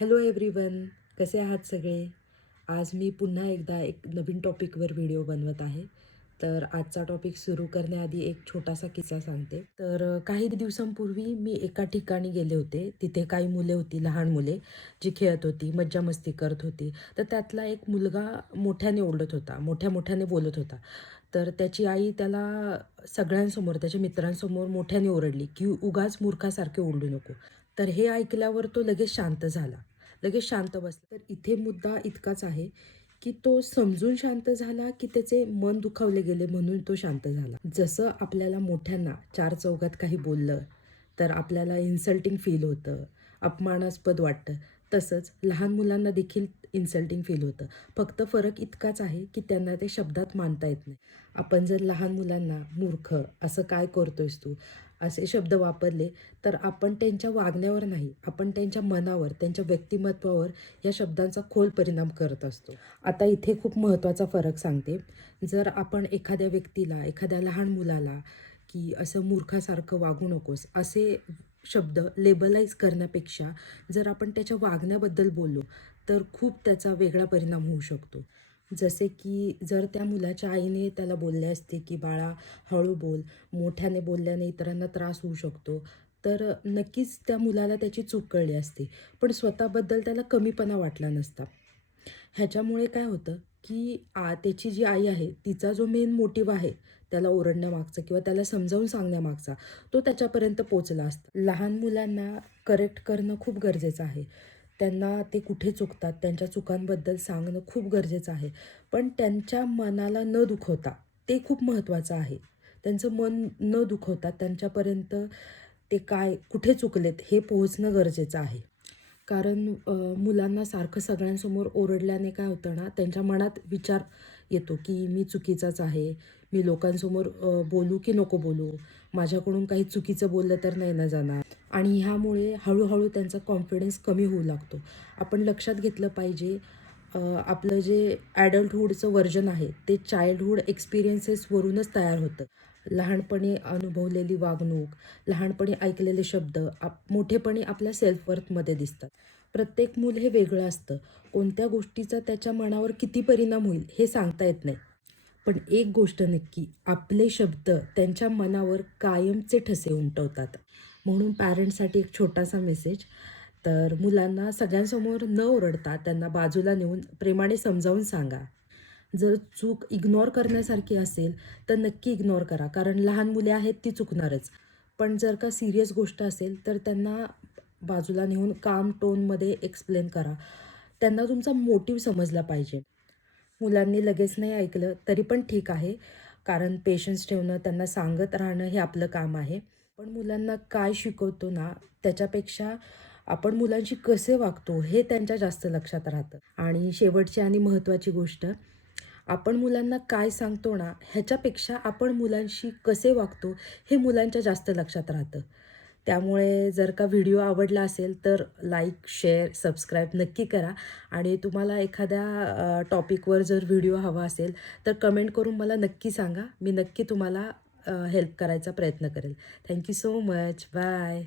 Hello everyone, कसे आहात सगळे? आज मी पुन्हा एकदा एक नवीन टॉपिकवर व्हिडिओ बनवत आहे. तर आजचा टॉपिक सुरू करण्याआधी एक छोटासा किस्सा सांगते. काही दिवसांपूर्वी मी एका ठिकाणी गेले होते. तिथे काही मुले होती, लहान मुले, जी खेळत होती, मज्जा-मस्ती करत होती. तर त्यातला एक मुलगा मोठ्याने ओरडत होता, मोठ्या-मोठ्याने बोलत होता. तर त्याची आई त्याला सगळ्यांसमोर, त्याच्या मित्रांसमोर मोठ्याने ओरडली, की "उगाच मूर्खासारखे ओरडू नको." तर हे ऐकल्यावर तो लगेच शांत झाला. लगेच शांत बसला. तर इथे मुद्दा इतकाच आहे, की तो समजून शांत झाला, की त्याचे मन दुखावले गेले म्हणून तो शांत झाला. जसं आपल्याला मोठ्यांना चार चौघात काही बोललं, तर आपल्याला इन्सल्टिंग फील होतं, अपमानास्पद वाटतं. तसंच लहान मुलांना देखील इन्सल्टिंग फील होतं. फक्त फरक इतकाच आहे, की त्यांना ते शब्दात मांडता येत नाही. आपण जर लहान मुलांना "मूर्ख, असं काय करतोयस तू?" असे शब्द वापरले, तर आपण त्यांच्या वागण्यावर नाही, आपण त्यांच्या मनावर, त्यांच्या व्यक्तिमत्त्वावर या शब्दांचा खोल परिणाम करत असतो. आता इथे खूप महत्त्वाचा फरक सांगते. जर आपण एखाद्या व्यक्तीला, एखाद्या लहान मुलाला, की असं मूर्खासारखं वागू नकोस, असे शब्द लेबलाइज करण्यापेक्षा जर आपण त्याच्या वागण्याबद्दल बोललो, तर खूप त्याचा वेगळा परिणाम होऊ शकतो. जसे की जर त्या मुलाच्या आईने त्याला बोलले असते, की "बाळा, हळू बोल, मोठ्याने बोलल्याने इतरांना त्रास होऊ शकतो." तर नक्कीच त्या मुलाला त्याची चूक कळली असती. पण स्वतःबद्दल त्याला कमीपणा वाटला नसता. ह्याच्यामुळे काय होतं, की त्याची जी आई आहे, तिचा जो मेन मोटिव्ह आहे, त्याला ओरडण्यामागचा किंवा त्याला समजावून सांगण्यामागचा, तो त्याच्यापर्यंत पोहोचला असता. लहान मुलांना करेक्ट करणं खूप गरजेचं आहे. त्यांना ते कुठे चुकतात, त्यांच्या चुकांबद्दल सांगणं खूप गरजेचं आहे. पण त्यांच्या मनाला न दुखवता, ते खूप महत्त्वाचं आहे. त्यांचं मन न दुखवता त्यांच्यापर्यंत ते काय, कुठे चुकलेत हे पोहोचणं गरजेचं आहे. कारण मुलांना सारखं सगळ्यांसमोर ओरडल्याने काय होतं ना, त्यांच्या मनात विचार येतो, की मी चुकीचाच आहे. मी लोकांसमोर बोलू की नको बोलू? माझ्याकडून काही चुकीचं बोललं तर नाही ना जाणार? आणि ह्यामुळे हळू त्यांचा कॉन्फिडन्स कमी होऊ लागतो. आपण लक्षात घेतलं पाहिजे, आपलं जे ॲडल्टहूडचं व्हर्जन आहे, ते चाइल्डहूड एक्सपिरियन्सेसवरूनच तयार होतं. लहानपणी अनुभवलेली वागणूक, लहानपणी ऐकलेले शब्द मोठेपणी आपल्या सेल्फ वर्थमध्ये दिसतात. प्रत्येक मूल हे वेगळं असतं. कोणत्या गोष्टीचा त्याच्या मनावर किती परिणाम होईल हे सांगता येत नाही. पण एक गोष्ट नक्की, आपले शब्द त्यांच्या मनावर कायमचे ठसे उमटवतात. म्हणून पॅरेंट्ससाठी एक छोटासा मेसेज, तर मुलांना सगळ्यांसमोर न ओरडता त्यांना बाजूला नेऊन प्रेमाने समजावून सांगा. जर चूक इग्नोर करण्यासारखी असेल, तर नक्की इग्नोर करा. कारण लहान मुले आहेत ती चुकणारच. पण जर का सीरियस गोष्ट असेल, तर त्यांना बाजूला नेऊन काम टोनमध्ये एक्सप्लेन करा. त्यांना तुमचा मोटिव्ह समजला पाहिजे. मुलांनी लगेच नाही ऐकलं तरी पण ठीक आहे. कारण पेशन्स ठेवणं, त्यांना सांगत राहणं हे आपलं काम आहे. पण मुलांना काय शिकवतो ना, त्याच्यापेक्षा आपण मुलांशी कसे वागतो हे त्यांच्या जास्त लक्षात राहतं. आणि शेवटची आणि महत्त्वाची गोष्ट, आपण मुलांना काय सांगतो ना, ह्याच्यापेक्षा आपण मुलांशी कसे वागतो हे मुलांच्या जास्त लक्षात राहतं. त्यामुळे जर का व्हिडिओ आवडला असेल तर लाईक, शेअर, सबस्क्राईब नक्की करा आणि तुम्हाला एखाद्या टॉपिकवर जर व्हिडिओ हवा असेल तर कमेंट करून मला नक्की सांगा. मी नक्की तुम्हाला हेल्प करायचा प्रयत्न करेल. Thank you so much. Bye.